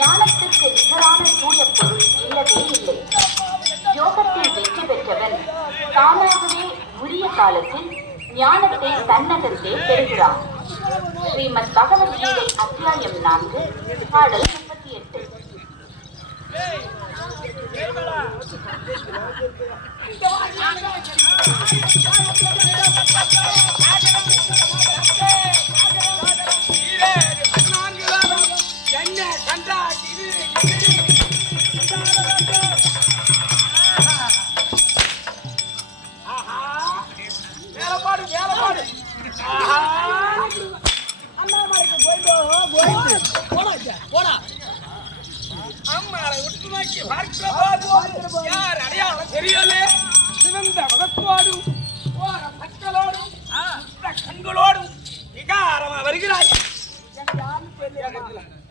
ஞானத்துக்கு நிகரான தூய பொருள் இல்லவே இல்லை. யோகத்தில் வெற்றி பெற்றவன் தானாகவே உரிய காலத்தில் ஞானத்தை தன்னகத்தே பெறுகிறான். ஸ்ரீமத் பகவத்கீதை அத்தியாயம் 4 பாடல் 38. கண்களோடும் வருகிறாய்.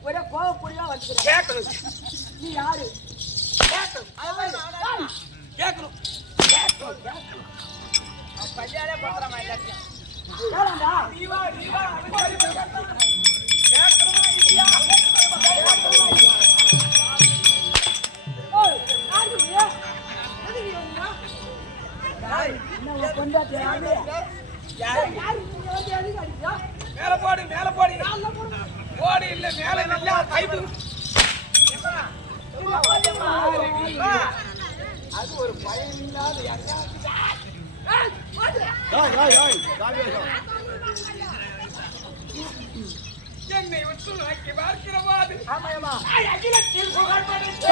ஒரே கோவப்பொடியா வந்து கேட்கணும். நீ யாரு? கேட்கணும். கேட்கணும். பையாலே பத்திரமா எல்லாத்தையும் கேளண்டா. நீவா கேட்கணுமா இல்லையா? ஓய் யாரு நீ? எதுக்கு நீ? யாரு? என்ன கொண்டாட்டி யாரு? யாரு நீ வந்து எதுக்கு அடிச்சா? மேல போடு. போடு இல்ல மேல நல்லா டைப். அது ஒரு பயம் இல்லாத என்னை விட்டு நோக்கி பார்க்கிறவாது. ஆமாயம்மா. அகிலத்தில் புகழ்பெற்ற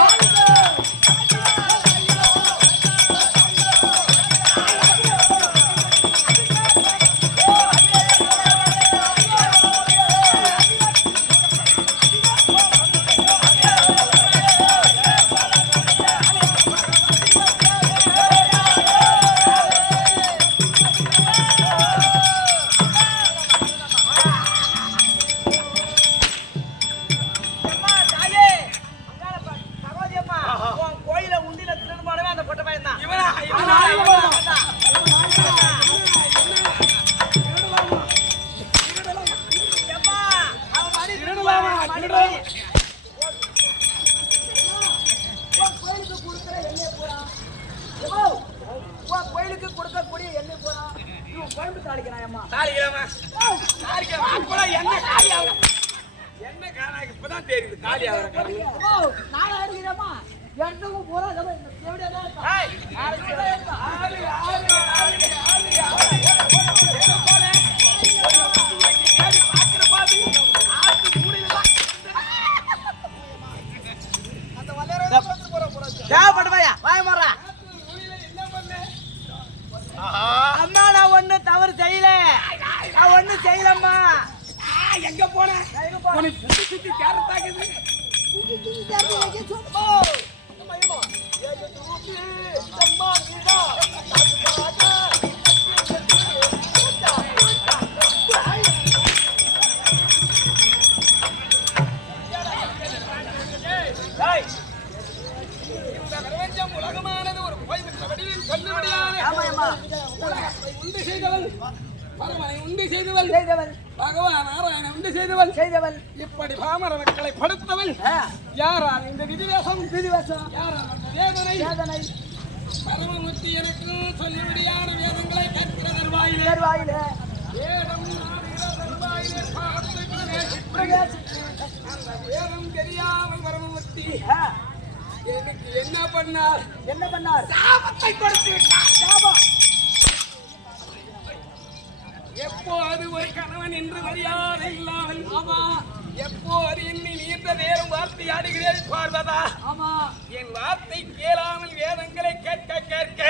கோயிலுக்கு கொடுக்கக்கூடிய எண்ணெய் போறா. இவன் கோயம்பு தாளிக்கிறாயம்மா. என்ன காணா இப்பதான் தெரியுது காலி ஆகுற. நானா இருக்கிறேம்மா. எண்ணமும் போறா. அம்மா நான் ஒண்ணு தவறு செய்யல. நான் ஒண்ணு செய்யலம்மா. எங்க போன சுத்தி கேரத்தாக்குது. உலகமானது ஒரு கோயில் வடிவில் உண்டு செய்தவள் பரமனை உண்டு செய்தவள் பகவான் நாராயணன் உண்டு செய்தவள் இப்படி பாமர மக்களை படுத்தவள் யாரால் இந்த விதிவேசம் யாரால் வேதனை பரமமூர்த்தி எனக்கு சொல்லுபடியான வேதங்களை கேட்கிற தருவாயிலே வேதம் தருவாயிலே அந்த வேதம் தெரியாமல் பரமமூர்த்தி எனக்கு என்ன பண்ணார் சாபத்தை கொடுத்து விட்டார். எப்போது ஒரு கணவன் என்று மரியாதை இல்லாமல் எப்போது இன்னி நீண்ட நேரம் வார்த்தை ஆடுகிறேன் பார்வதா. ஆமா என் வார்த்தை கேளாமல் வேதங்களை கேட்க கேட்க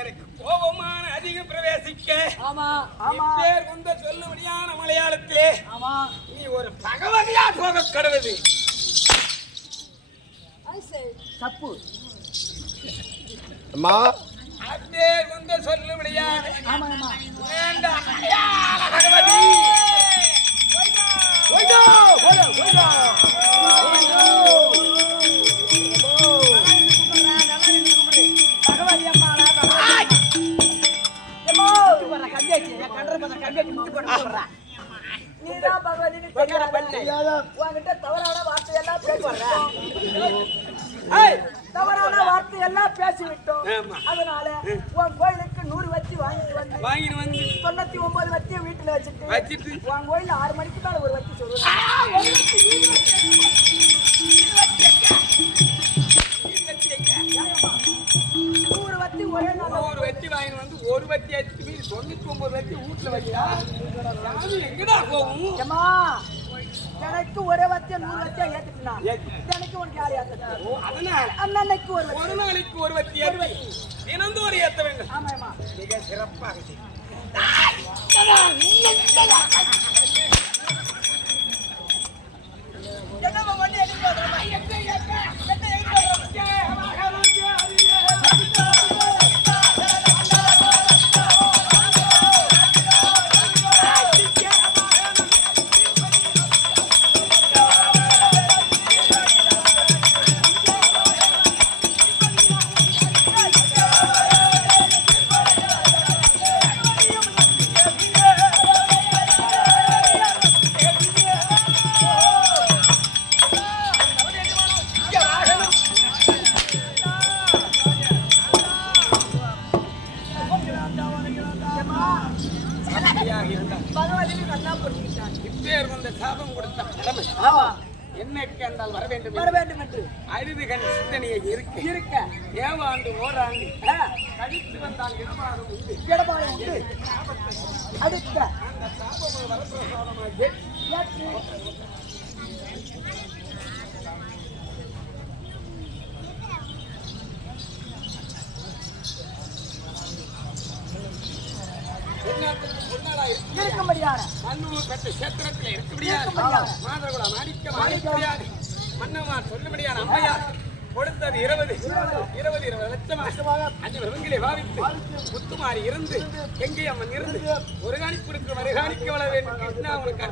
எனக்கு கோபமான அதிகம் பிரவேசிக்க. ஆமா பேர் கொண்ட சொல்லுபடியான மலையாளத்திலே ஆமா நீ ஒரு பகவதியா போக கடவுது. தப்பு அம்மா பேர் கொண்ட சொல்லுபடியான ஆமா ஆமா வேண்டாம் மலையாள பகவதி. போய்டா போய்டா போய்டா பகவதி அம்மா ஏமா வர கண்டியாச்சி கண்டற பத கண்டியாச்சி முத்து போட்டு போறா. நீதான் பகவதின்னு தெரியாத உன்கிட்ட தவறான வார்த்தை எல்லாம் பேசுறா. ஏய் தவறான வார்த்தை எல்லாம் பேசி விட்டோம். அதனால உன் கோயிலுக்கு 100 வச்சி வாங்கிட்டு வந்து 99 வச்சி வீட்டுல வச்சிட்டு உன் கோயில்ல 6 மணிக்கு மேல ஒரு வச்சி சொல்லுவேன். 100 வச்சி ஒரே நாள் 100 வச்சி வாங்கிட்டு வந்து ஒரு வச்சி அடிச்சு மீறி 99 வச்சி வீட்டுல வைக்கிறா. சாமி எங்கடா போகும்? ஏமா எனக்கு ஒரே வத்திய 100 வத்தியா ஏத்துக்கினா எனக்கு உனக்கு யார் ஏத்துறா? அதனால அன்னைக்கு ஒரு ஒரு நாளைக்கு ஒரு வச்சி ஏத்தி தினந்தோறும் ஏத்த வேண்டும். ஆமா ஆமா மிக சிறப்பாக செய். என்னமா வண்டி அடிக்காதமா பகவதியை நல்லா புரிஞ்சுக்கிட்டான். இப்பேர் வந்த சாபம் கொடுத்த கடமை ஆமா என்னைக்கு என்றால் வர வேண்டும் வர வேண்டும் என்று அழுது கண் சிந்தனையை இருக்க ஏவாண்டு ஓராண்டு கழித்து வந்தால் இடமாறும் உண்டு. இடமாறும் உண்டு. அடுத்த அந்த சாபம் வரப்பிரசாதமாக இருக்கும்படியான மன்னூர் பெற்ற சேத்திரத்தில் இருக்கபடியாது மாதகுலம் அடிக்க முடியாது. மன்னவான் சொல்லும்படியான அம்மையார் கொடுத்தது 20 லட்சமாக 5 வருடங்களை பாவித்து முத்துமாறி இருந்து எங்கே அம்மன் இருந்து ஒரு காணிப்புக்கு மறுகாணிக்க வளர வேண்டும் என்று அவனுக்கு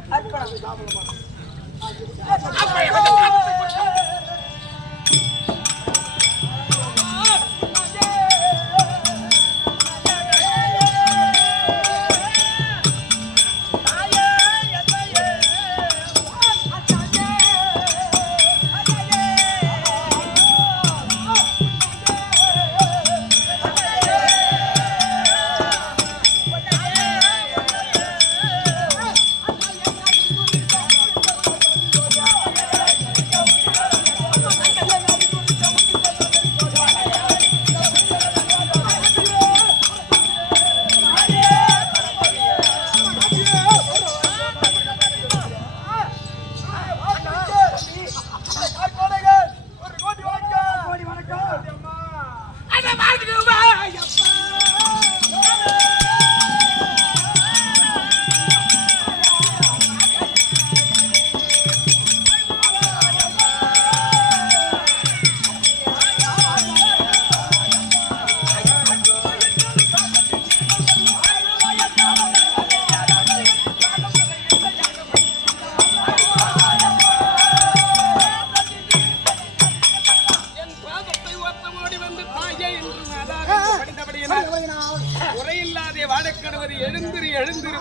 உரையில்லாதே வாடக்கடவர் எழுந்திரு எழுந்திரு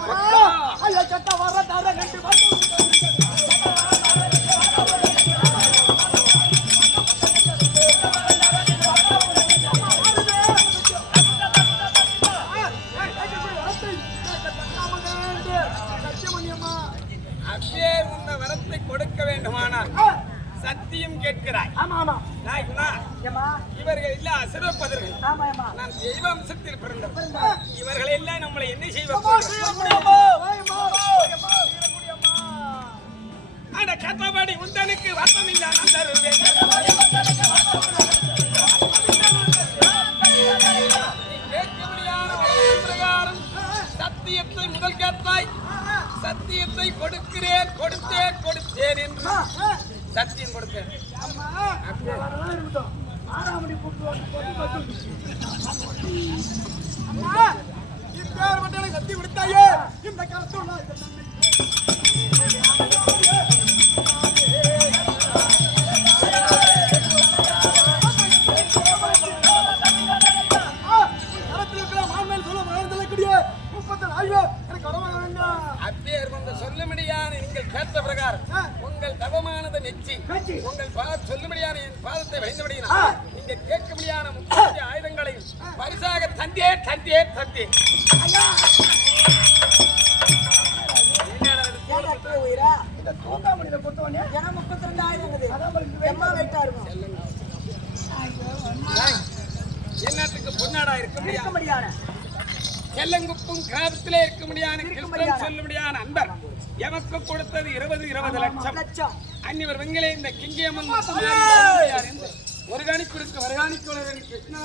அப்பேர் உன்ன வரத்தை கொடுக்க வேண்டுமானால் சத்தியம் கேட்கிறாய். இவர்கள் எல்லாம் அசுரப்பதர்கள். நான் தெய்வம்சத்தில் பிறந்தவர். இவர்கள் எல்லாம் நம்மளை என்ன செய்வார்கள்? அந்த கத்தபடி உந்தனுக்கு வசமில்லை நான் தருவேன். பிரகாரம் சத்தியத்தை முதல் கேட்டாய். சத்தியத்தை கொடுக்கிறேன், கொடுத்தேன், கொடுத்தேன் என்று சத்தியம் கொடுத்தேன். சத்தி கொடுத்தாயே இந்த கருத்து சொல்லும்படியான நீங்கள் கேட்ட பிரகாரம் உங்கள் தவமானதை நெச்சி உங்கள் சொல்லும்படியான என் பாதத்தை வைந்தபடியினால் நீங்க கேட்கும்படியான முக்கிய ஆயுதங்களையும் பரிசாக தந்தே தந்தே தந்தே. என்னத்துக்கு பொன்னாடா இருக்க முடியாது. செல்லங்குப்பும் கிராமத்திலே இருக்க முடியான கிறிஸ்தன் சொல்லும்படியான அன்பர் எமக்கு கொடுத்தது 20 லட்சம். அன்னிவர் வெங்கலே இந்த கிங்கியம்மன் ஒரு காணிக்கு ஒரு காணிக்கு கிருஷ்ணா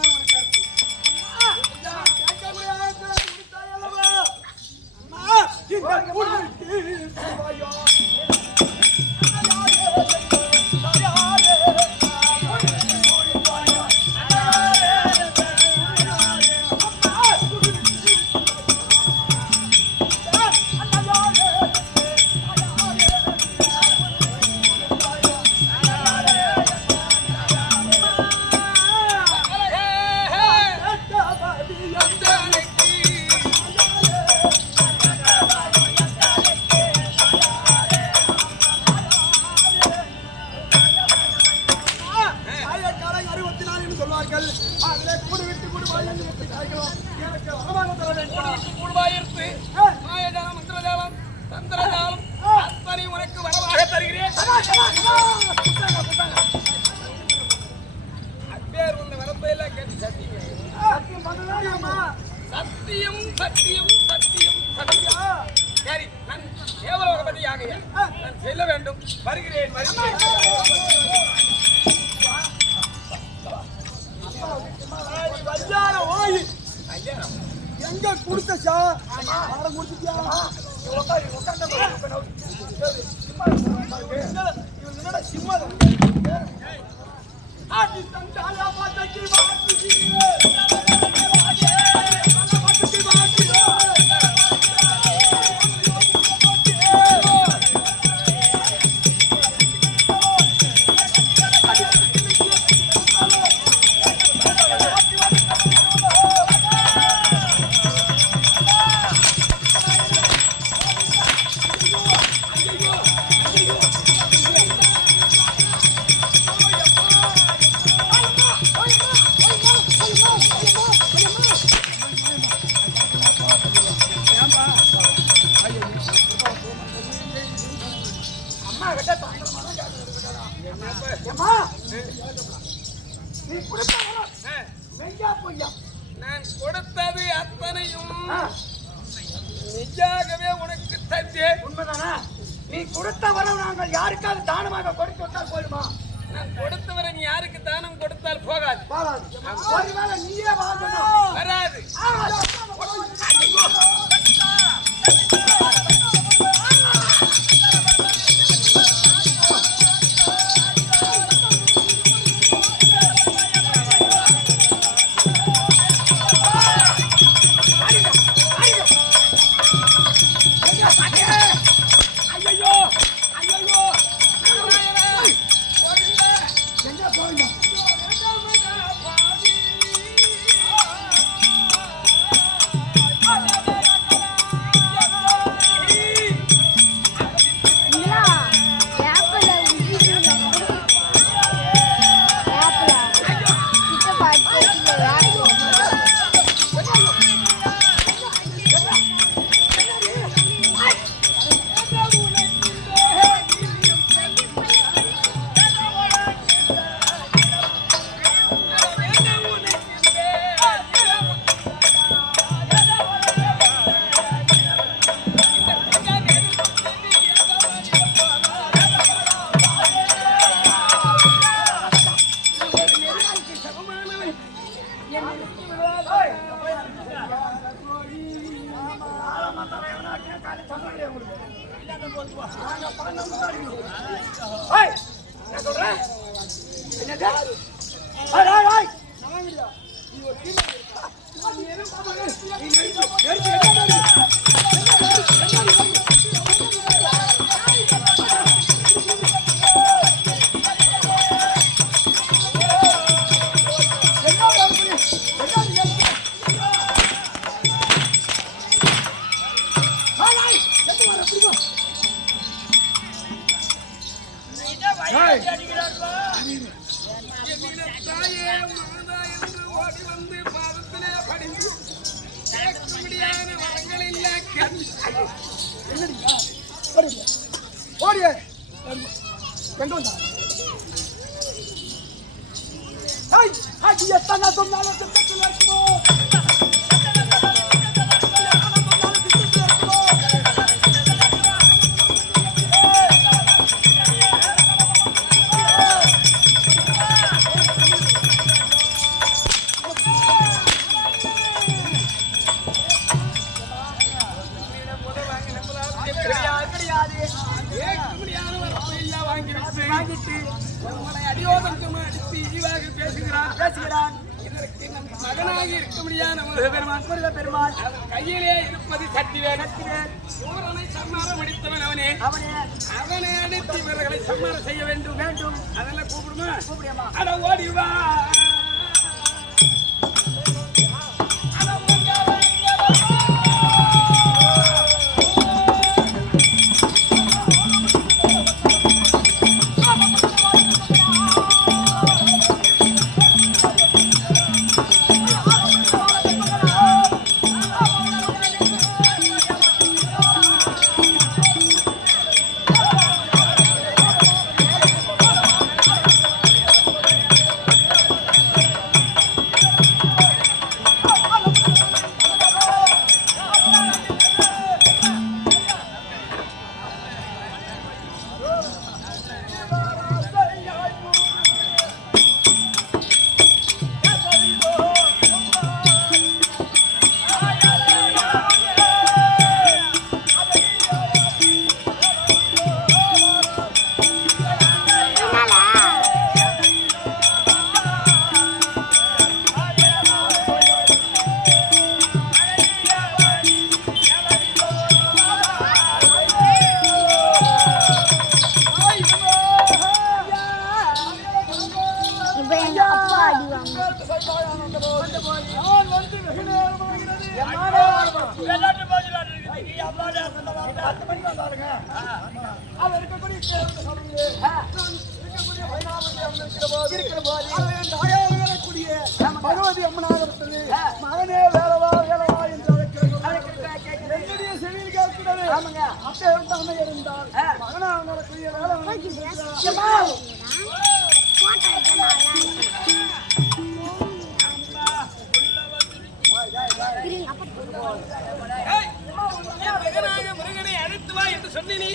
சத்தியம் சத்தியம் சத்தியம் சத்தியம். சரி, நான் தேவலோகபதியாக நான் செல்ல வேண்டும். வருகிறேன் வருகிறேன். எங்க குடுத்தா நான் கொடுத்தது அத்தனையும் நிஜாகவே உனக்கு தந்தேன். உண்மைதானா? நீ கொடுத்த வரம் நாங்கள் யாருக்காவது தானமாக கொடுத்து விட்டால் போதுமா? நான் கொடுத்தவரை நீ யாருக்கு தானம் கொடுத்தால் போகாது. ஒருவேளை நீயே வாங்கணும். வராது. என்ன சொல்றேன்? என்னது? தாயே மாதா என்று ஓடி வந்து பாதத்திலே படிந்து கேட்கும்படியான வரங்கள் இல்லை. ஓடியே எங்க வந்தா ஹாய் ஹாய் எத்தனை சொன்னாலும் திட்டத்தில் இருக்கணும். பேசுகிறான். இதற்கு நம் மகனாகி இருக்க முடியாத பெருமான் கையிலே இருப்பது சக்திவேல். சூரனை சம்மாரம் முடித்தவன் அவனே. அவனை அடித்து இவர்களை சம்மாரம் செய்ய வேண்டும். அதெல்லாம் கூப்பிடுமா? அட ஓடி வா. பகவதி அம்மனாகப்பட்டது மகனே வேலவா வேலவா என்று என்னுடைய செவியில் கேட்கிறது. அப்பே அம்மை இருந்தால் மகனாக நடக்கூடிய வேலை முருகனை அழைத்து வா என்று சொன்னேனே.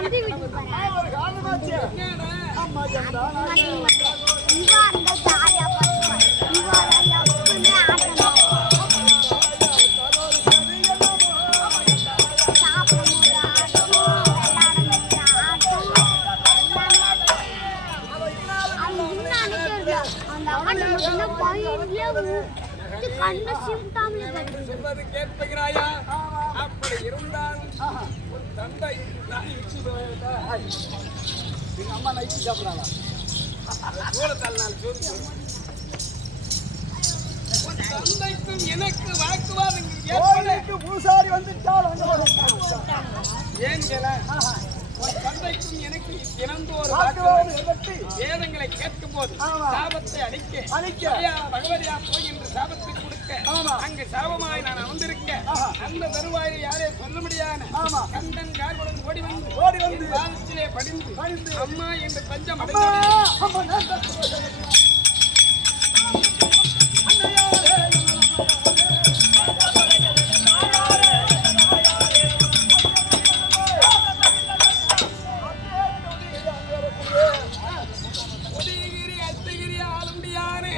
எந்த வீட்டுக்கு போறேன்? ஒரு காரணமாச்சு. அம்மா என்றால் இவா அந்த ஜாலியா பண்ணுவான். இவா எப்பவுமே ஆட்டணும். சாப்பிடும்போது ஆட்டம், விளையாடும்போது ஆட்டம், அவங்க இன்னும் அனுப்பிடுது. அந்த அக்கா மட்டும் பையிலே கண்ணு சிம்டாமலே கட்டு. சொல்வது கேட்பகிறாயா? அப்படி இருந்தால் உன் தந்தை எங்க அம்மா நைட்டு சாப்பிடறாங்க. சூழத்தால் உன் தந்தைக்கும் எனக்கு வாக்குவாதங்கள் ஏற்பட கோயிலுக்கு பூசாரி வந்துட்டால் அங்க ஏன் கேள? உன் தந்தைக்கும் எனக்கு தினந்தோறும் வாக்குவாதம் எதற்கு? வேதங்களை கேட்கும் போது ஆமா. சாபத்தை அளிக்க அளிக்க. ஐயா, பகவதியா போய் என்று சாபத்தை கொடுக்க ஆமா. அங்கு சாபமாய் நான் அமர்ந்திருக்க ஆஹா. அந்த தருவாயை யாரே சொல்ல முடியாத ஆமா. கண்டன் கார்குடன் ஓடி வந்து என் பாதத்திலே படிந்து அம்மா என்று பஞ்சம் அம்மா, அடைந்து அம்மா, நான் உதயகிரி அத்தகிரி ஆளுண்டியானே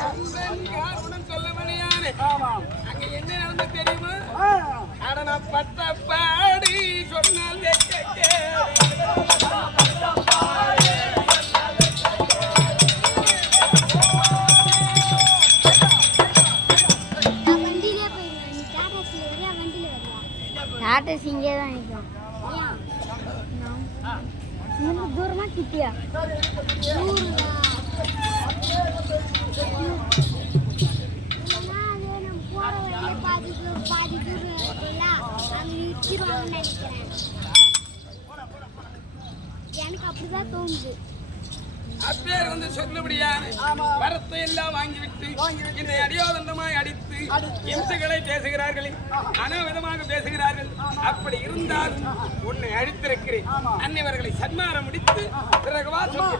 கண்டன் கார்குடன் சொல்ல முடியானே ஆமாம். அங்க என்ன நடந்து தெரியுமா? ஆ, அடனப்பட்ட பாடி சொன்னால் கேட்க நான் வண்டியிலே போயிடுவேன். நீ டாடாஸ்ல வரியா வண்டியில வரியா? டாடாஸ் இங்கே தான் நிற்கும். இன்னும் தூரமா கிட்டியா? பாதி தூரம் இருக்குல்ல, அங்க நிறுத்திடுவாங்கன்னு நினைக்கிறேன். எனக்கு அப்படிதான் தோணுது. அப்பேர் வந்து சொல்லுபடியான வரத்தை எல்லாம் வாங்கிவிட்டு என்னை அடியோதண்டமாய் அடித்து இம்சைகளை பேசுகிறார்களே, அனவிதமாக பேசுகிறார்கள். அப்படி இருந்தால் உன்னை அழித்திருக்கிறேன். அன்னைவர்களை சன்மானம் முடித்து பிறகுவா சொல்லு.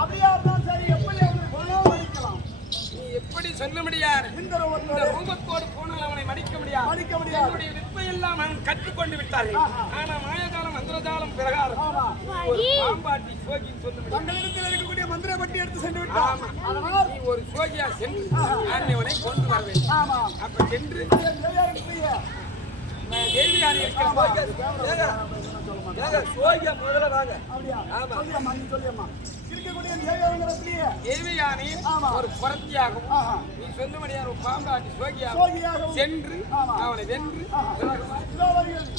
அப்படியா இருந்தாலும் சரி, எப்படி அவனை கொல்லாமல் அடிக்கலாம்? நீ எப்படி சொல்ல முடியாது? இந்த இந்த ரூபத்தோடு போனால் அவனை மடிக்க முடியாது. மடிக்க முடியாது. என்னுடைய வித்தையெல்லாம் அவன் கற்றுக்கொண்டு விட்டார்கள். ஆனா மாயஜாலம் மந்திரஜாலம் பிரகாரம் ஒரு பாம்பாட்டி சோகின்னு சொல்ல முடியாது. தங்களிடத்தில் இருக்கக்கூடிய மந்திர பட்டி எடுத்து சென்று விட்டான். ஆமா. அதனால் நீ ஒரு சோகியா சென்று அன்னைவனை கொண்டு வர வேண்டும். ஆமா. அப்ப சென்று தேவியானி சோகியா முதல்ல வாங்க. அப்படியா? ஆமா. சொல்லியம்மா, நீ சொல்லியம்மா. இருக்கக்கூடிய தேவயானத்திலேயே தேவியானி ஆமா. ஒரு புறத்தியாகவும் ஆஹா. நீ சொல்லும்படியான ஒரு பாம்பாட்டி சோகியாகவும் சோகியாகவும் சென்று ஆமா. அவனை வென்று இதோ வருகிறது.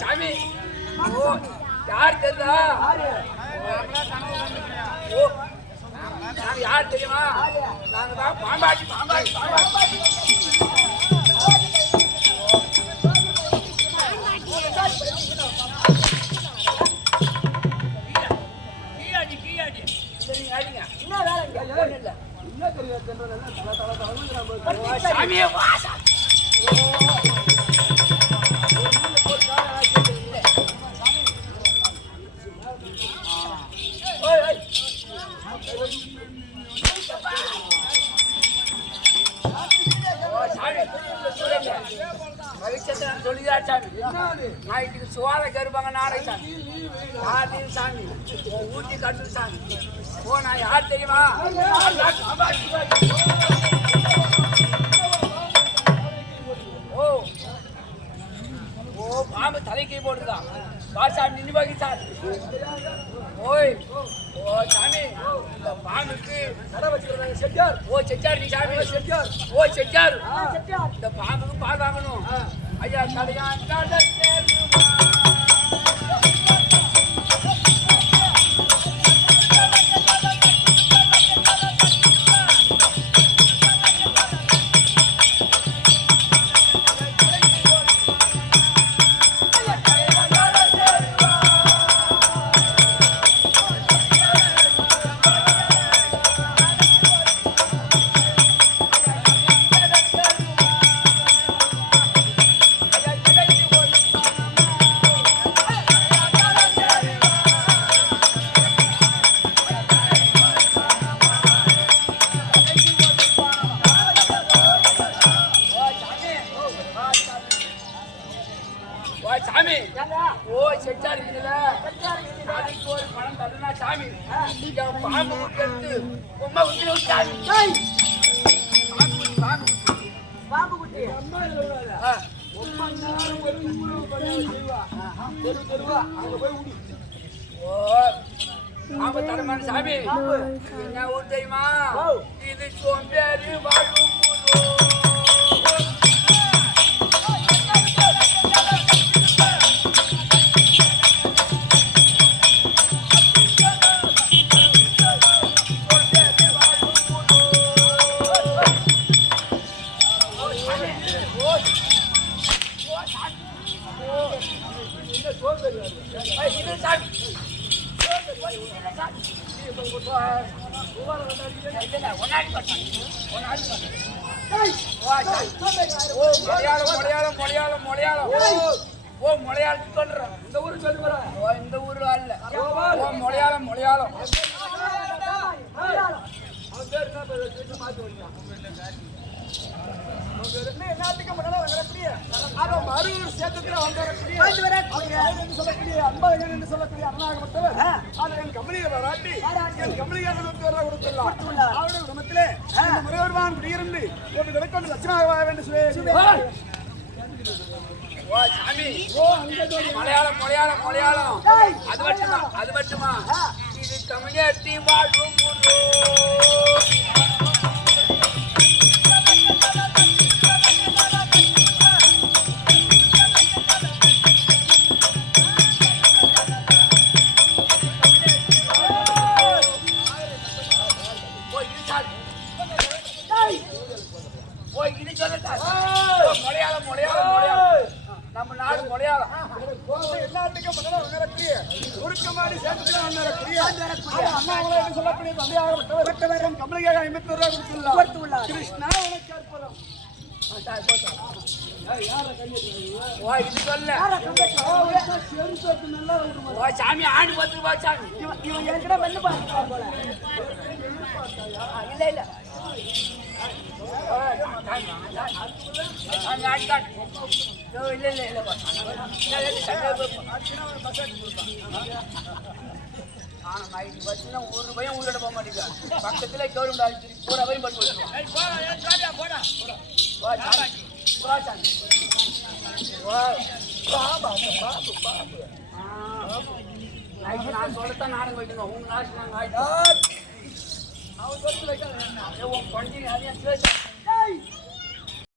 சாமி யார் தெரியுதா? நாங்க யார் தெரியுமா? நாங்க தான் பாம்பாட்டி சாமியே வாசா நைட்டுக்கு சுவால கருப்பாங்க நாளை சாமி யாரையும் சாமி ஊட்டி கட்டு சாமி ஓ நான் யார் தெரியுமா? ஓ ஓ பாம்பு தலைக்கு போடுதா பாசாமி நின்று பாக்கி சார் ஓய் ஓ சாமி இந்த பாம்புக்கு கடை வச்சுக்கிறாங்க செட்டியார். ஓ செட்டியார் நீ சாமி செட்டியார். ஓ செட்டியார் இந்த பாம்புக்கு பால் வாங்கணும். ஐயா கடையான் கடத்தேருவா சாமி ஓ செட்டா இருக்குதுல அதுக்கு ஒரு பணம் தருணா சாமி பாம்பு எடுத்து உமா உத்திரி சாமி பாம்பு குட்டி ஓ பாம்பு தரமான சாமி என்ன ஊர் தெரியுமா இது சோம்பேறி வாழும் மொழியாளம் சொல்றேன் இந்த ஊரு சொல்லுற இந்த ஊரு அல்ல மொழியாளம் மொழியாளம் மறுவூர் சேத்தத்தில் சொல்லக்கூடிய அன்பழகன் என்று சொல்லக்கூடிய அருணாகப்பட்டவர் என் கம்பளியை வராட்டி என் கம்பளியாக கொடுத்துள்ளார் அவருடைய குடும்பத்திலே முருகர்வான் குடியிருந்து ஒரு விளக்கொண்டு லட்சமாக வேண்டும் சொல்லி மலையாளம் மலையாளம் மலையாளம் அது மட்டுமா இது தமிழத்தி வாழ்வும் மலையாளம் மலையாளம் மலையாளம் நம்ம நாடு மலையாளம் எல்லாத்துக்கும் வரக்கூடிய உருக்கமாடி சேர்த்து அண்ணாமலை என்று சொல்லக்கூடிய தந்தையாகப்பட்டவர் கமலியாக 52 ரூபாய் கொடுத்துள்ளார் கிருஷ்ணா உனக்கு அற்புதம் சாமி ஆண்டு 10 ரூபாய் சாமி இவன் என்கிட்ட வெள்ளு பாருங்க இல்ல இல்ல ஒரு பையன் ஊரோட போக மாட்டேங்க பக்கத்துல கவர்மெண்ட் ஒரு பையன் பண்ணி நான் சொல்லத்தான் நாடகம் வைக்கணும் உங்க நாட்டு நாங்க அவன் சொல்லி வைக்க கொஞ்சம்